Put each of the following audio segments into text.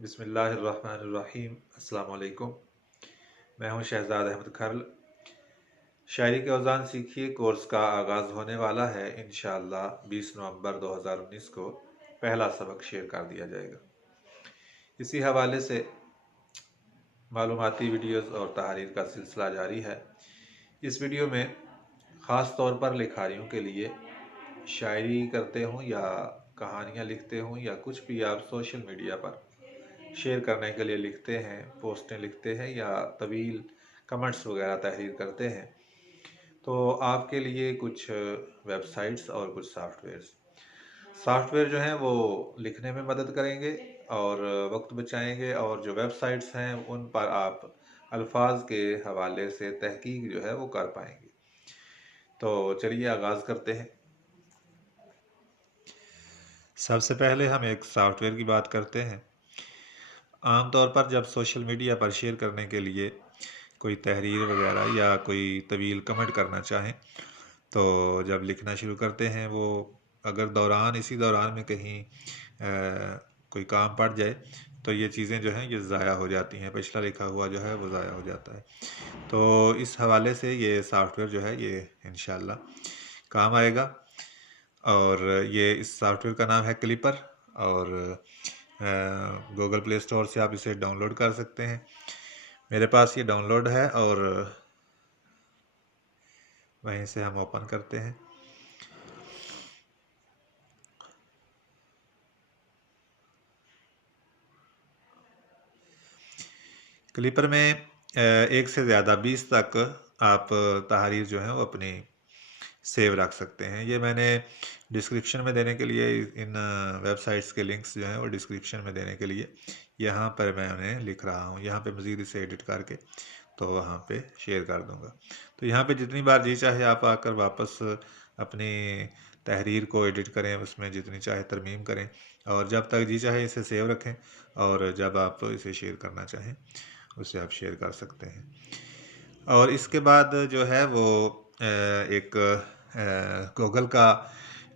बिस्मिल्लाहिर्रहमानिर्रहीम। अस्सलाम वालेकुम। मैं हूं शहजाद अहमद खरल। शायरी के औज़ान सीखिए कोर्स का आगाज़ होने वाला है। इंशाअल्लाह 20 नवंबर 2019 को पहला सबक शेयर कर दिया जाएगा। इसी हवाले से मालूमाती वीडियोस और तहरीर का सिलसिला जारी है। इस वीडियो में ख़ास तौर पर लिखारियों के लिए शायरी करते हों या कहानियाँ लिखते हों या कुछ भी आप सोशल मीडिया पर शेयर करने के लिए लिखते हैं, पोस्टें लिखते हैं या तवील कमेंट्स वगैरह तहरीर करते हैं, तो आपके लिए कुछ वेबसाइट्स और कुछ सॉफ्टवेयर जो हैं वो लिखने में मदद करेंगे और वक्त बचाएंगे, और जो वेबसाइट्स हैं उन पर आप अल्फाज के हवाले से तहकीक जो है वो कर पाएंगे। तो चलिए आगाज़ करते हैं। सबसे पहले हम एक सॉफ्टवेयर की बात करते हैं। आमतौर पर जब सोशल मीडिया पर शेयर करने के लिए कोई तहरीर वगैरह या कोई तवील कमेंट करना चाहें, तो जब लिखना शुरू करते हैं, वो अगर इसी दौरान में कहीं कोई काम पड़ जाए तो ये चीज़ें जो हैं ये ज़ाया हो जाती हैं, पिछला लिखा हुआ जो है वो ज़ाया हो जाता है। तो इस हवाले से ये सॉफ्टवेयर जो है ये इंशाल्लाह काम आएगा। और ये इस सॉफ्टवेयर का नाम है क्लिपर, और गूगल प्ले स्टोर से आप इसे डाउनलोड कर सकते हैं। मेरे पास ये डाउनलोड है और वहीं से हम ओपन करते हैं। क्लिपर में एक से ज़्यादा 20 तक आप तहरीर जो है वो अपनी सेव रख सकते हैं। ये मैंने डिस्क्रिप्शन में देने के लिए इन वेबसाइट्स के लिंक्स जो हैं वो डिस्क्रिप्शन में देने के लिए यहाँ पर मैं उन्हें लिख रहा हूँ। यहाँ पे मज़ीद इसे एडिट करके तो वहाँ पे शेयर कर दूँगा। तो यहाँ पे जितनी बार जी चाहे आप आकर वापस अपनी तहरीर को एडिट करें, उसमें जितनी चाहे तरमीम करें, और जब तक जी चाहे इसे सेव रखें, और जब आप इसे शेयर करना चाहें उसे आप शेयर कर सकते हैं। और इसके बाद जो है वो एक गूगल का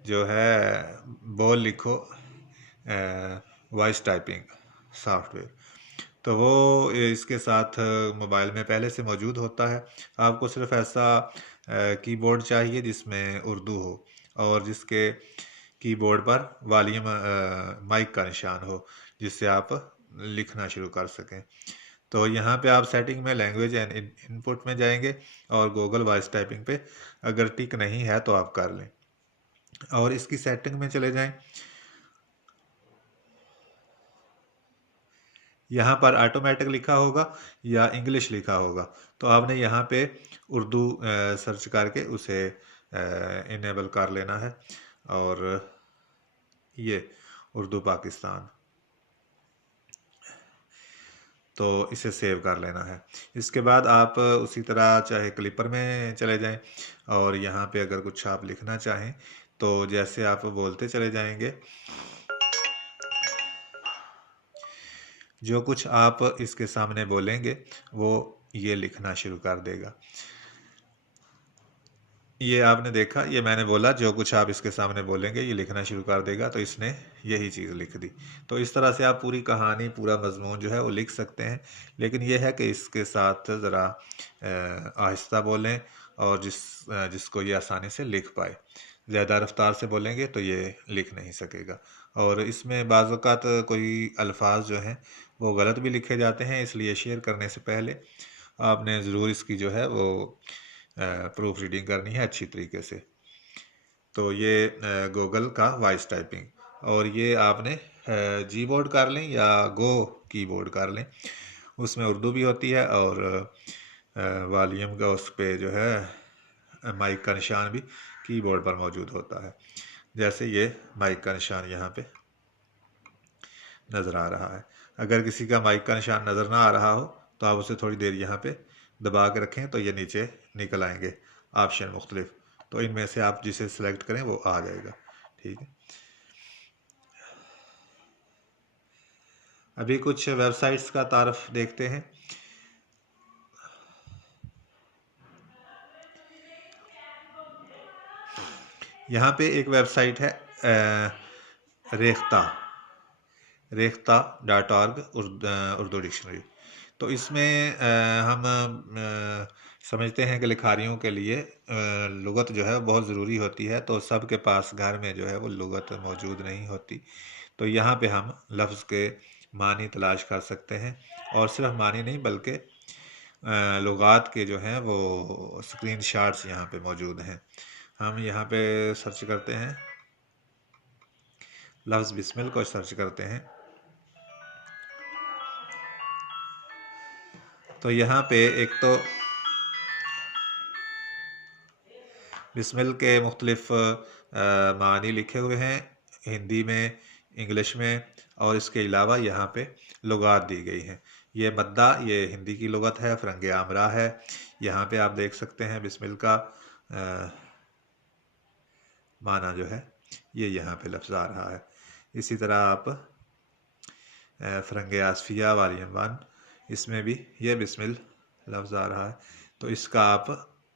जो है बोल लिखो वॉइस टाइपिंग सॉफ्टवेयर, तो वो इसके साथ मोबाइल में पहले से मौजूद होता है। आपको सिर्फ ऐसा कीबोर्ड चाहिए जिसमें उर्दू हो और जिसके कीबोर्ड पर वॉल्यूम माइक का निशान हो, जिससे आप लिखना शुरू कर सकें। तो यहाँ पे आप सेटिंग में लैंग्वेज एंड इनपुट में जाएंगे और गूगल वॉइस टाइपिंग पे अगर टिक नहीं है तो आप कर लें, और इसकी सेटिंग में चले जाएं। यहाँ पर ऑटोमेटिक लिखा होगा या इंग्लिश लिखा होगा, तो आपने यहाँ पे उर्दू सर्च करके उसे इनेबल कर लेना है, और ये उर्दू पाकिस्तान, तो इसे सेव कर लेना है। इसके बाद आप उसी तरह चाहे क्लिपर में चले जाएं, और यहाँ पे अगर कुछ आप लिखना चाहें तो जैसे आप बोलते चले जाएंगे, जो कुछ आप इसके सामने बोलेंगे वो ये लिखना शुरू कर देगा। ये आपने देखा, ये मैंने बोला जो कुछ आप इसके सामने बोलेंगे ये लिखना शुरू कर देगा, तो इसने यही चीज़ लिख दी। तो इस तरह से आप पूरी कहानी, पूरा मजमून जो है वो लिख सकते हैं, लेकिन यह है कि इसके साथ ज़रा आहिस्ता बोलें, और जिसको ये आसानी से लिख पाए। ज़्यादा रफ्तार से बोलेंगे तो ये लिख नहीं सकेगा। और इसमें बाज़ औक़ात कोई अल्फाज जो हैं वो गलत भी लिखे जाते हैं, इसलिए शेयर करने से पहले आपने ज़रूर इसकी जो है वो प्रूफ रीडिंग करनी है अच्छी तरीके से। तो ये गूगल का वॉइस टाइपिंग, और ये आपने जी बोर्ड कर लें या गो कीबोर्ड कर लें, उसमें उर्दू भी होती है, और वॉल्यूम का उस पे जो है माइक का निशान भी कीबोर्ड पर मौजूद होता है। जैसे ये माइक का निशान यहाँ पे नज़र आ रहा है। अगर किसी का माइक का निशान नज़र ना आ रहा हो तो आप उसे थोड़ी देर यहाँ पे दबा के रखें, तो ये नीचे निकल आएंगे ऑप्शन मुख्तलिफ, तो इनमें से आप जिसे सिलेक्ट करें वो आ जाएगा। ठीक है, अभी कुछ वेबसाइट्स का तारफ़ देखते हैं। यहाँ पे एक वेबसाइट है रेख्ता ریختہ.org اردو ڈکشنری۔ تو اس میں ہم سمجھتے ہیں کہ لکھاریوں کے لیے لغت جو ہے بہت ضروری ہوتی ہے، تو سب کے پاس گھر میں جو ہے وہ لغت موجود نہیں ہوتی، تو یہاں پہ ہم لفظ کے معنی تلاش کر سکتے ہیں، اور صرف معنی نہیں بلکہ لغات کے جو ہیں وہ اسکرین شاٹس یہاں پہ موجود ہیں۔ ہم یہاں پہ سرچ کرتے ہیں، لفظ بسمل کو سرچ کرتے ہیں، تو یہاں پہ ایک تو بسمل کے مختلف معنی لکھے ہوئے ہیں ہندی میں، انگلش میں، اور اس کے علاوہ یہاں پہ لغات دی گئی ہیں۔ یہ مدہ یہ ہندی کی لغت ہے، فرنگ آمرا ہے۔ یہاں پہ آپ دیکھ سکتے ہیں بسمل کا معنی جو ہے یہ یہاں پہ لفظ آ رہا ہے۔ اسی طرح آپ فرنگ آصفیہ والیوم 1 اس میں بھی یہ بسمل لفظ آ رہا ہے، تو اس کا آپ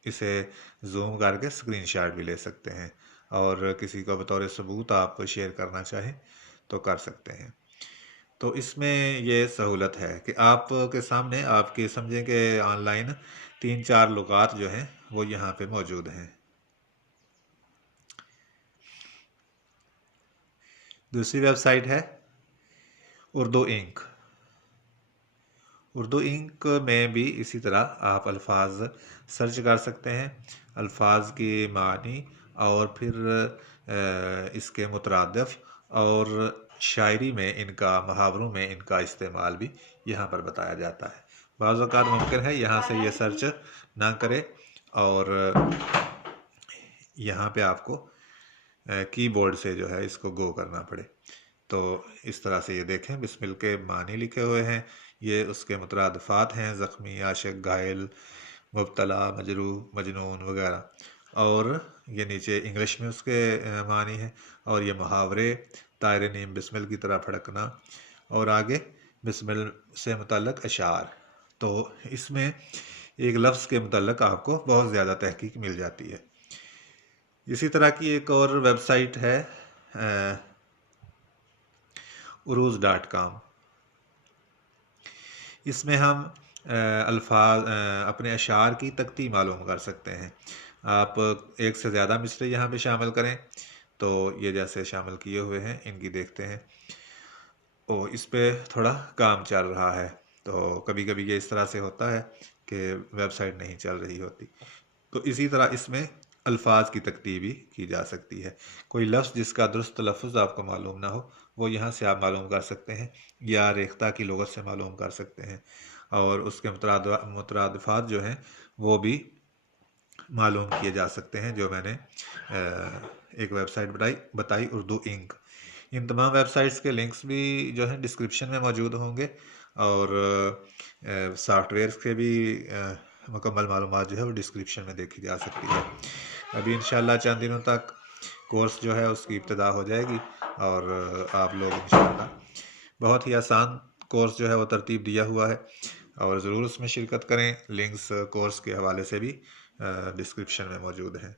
اسے زوم کر کے اسکرین شاٹ بھی لے سکتے ہیں، اور کسی کو بطور ثبوت آپ شیئر کرنا چاہیں تو کر سکتے ہیں۔ تو اس میں یہ سہولت ہے کہ آپ کے سامنے آپ کی سمجھیں کہ آن لائن 3-4 لغات جو ہیں وہ یہاں پہ موجود ہیں۔ دوسری ویب سائٹ ہے اردو انک۔ اردو انک میں بھی اسی طرح آپ الفاظ سرچ کر سکتے ہیں، الفاظ کی معنی، اور پھر اس کے مترادف، اور شاعری میں ان کا، محاوروں میں ان کا استعمال بھی یہاں پر بتایا جاتا ہے۔ بعض اوقات ممکن ہے یہاں سے یہ سرچ نہ کرے اور یہاں پہ آپ کو کی بورڈ سے جو ہے اس کو گو کرنا پڑے، تو اس طرح سے یہ دیکھیں بسمل کے معنی لکھے ہوئے ہیں، یہ اس کے مترادفات ہیں: زخمی، عاشق، گھائل، مبتلا، مجروح، مجنون وغیرہ، اور یہ نیچے انگلش میں اس کے معنی ہیں، اور یہ محاورے: طائر نیم بسمل کی طرح پھڑکنا، اور آگے بسمل سے متعلق اشعار۔ تو اس میں ایک لفظ کے متعلق آپ کو بہت زیادہ تحقیق مل جاتی ہے۔ اسی طرح کی ایک اور ویب سائٹ ہے عروض.com۔ اس میں ہم الفاظ اپنے اشعار کی تکتی معلوم کر سکتے ہیں۔ آپ ایک سے زیادہ مصرے یہاں پہ شامل کریں تو یہ جیسے شامل کیے ہوئے ہیں ان کی دیکھتے ہیں، اور اس پہ تھوڑا کام چل رہا ہے، تو کبھی کبھی یہ اس طرح سے ہوتا ہے کہ ویب سائٹ نہیں چل رہی ہوتی، تو اسی طرح اس میں الفاظ کی تکتی بھی کی جا سکتی ہے۔ کوئی لفظ جس کا درست تلفظ آپ کو معلوم نہ ہو وہ یہاں سے آپ معلوم کر سکتے ہیں، یا ریختہ کی لغت سے معلوم کر سکتے ہیں، اور اس کے مترادفات جو ہیں وہ بھی معلوم کیے جا سکتے ہیں، جو میں نے ایک ویب سائٹ بتائی اردو انک۔ ان تمام ویب سائٹس کے لنکس بھی جو ہیں ڈسکرپشن میں موجود ہوں گے، اور سافٹ ویئرس کے بھی مکمل معلومات جو ہے وہ ڈسکرپشن میں دیکھی جا سکتی ہے۔ ابھی انشاءاللہ چند دنوں تک کورس جو ہے اس کی ابتدا ہو جائے گی، اور آپ لوگ انشاءاللہ بہت ہی آسان کورس جو ہے وہ ترتیب دیا ہوا ہے، اور ضرور اس میں شرکت کریں۔ لنکس کورس کے حوالے سے بھی ڈسکرپشن میں موجود ہیں۔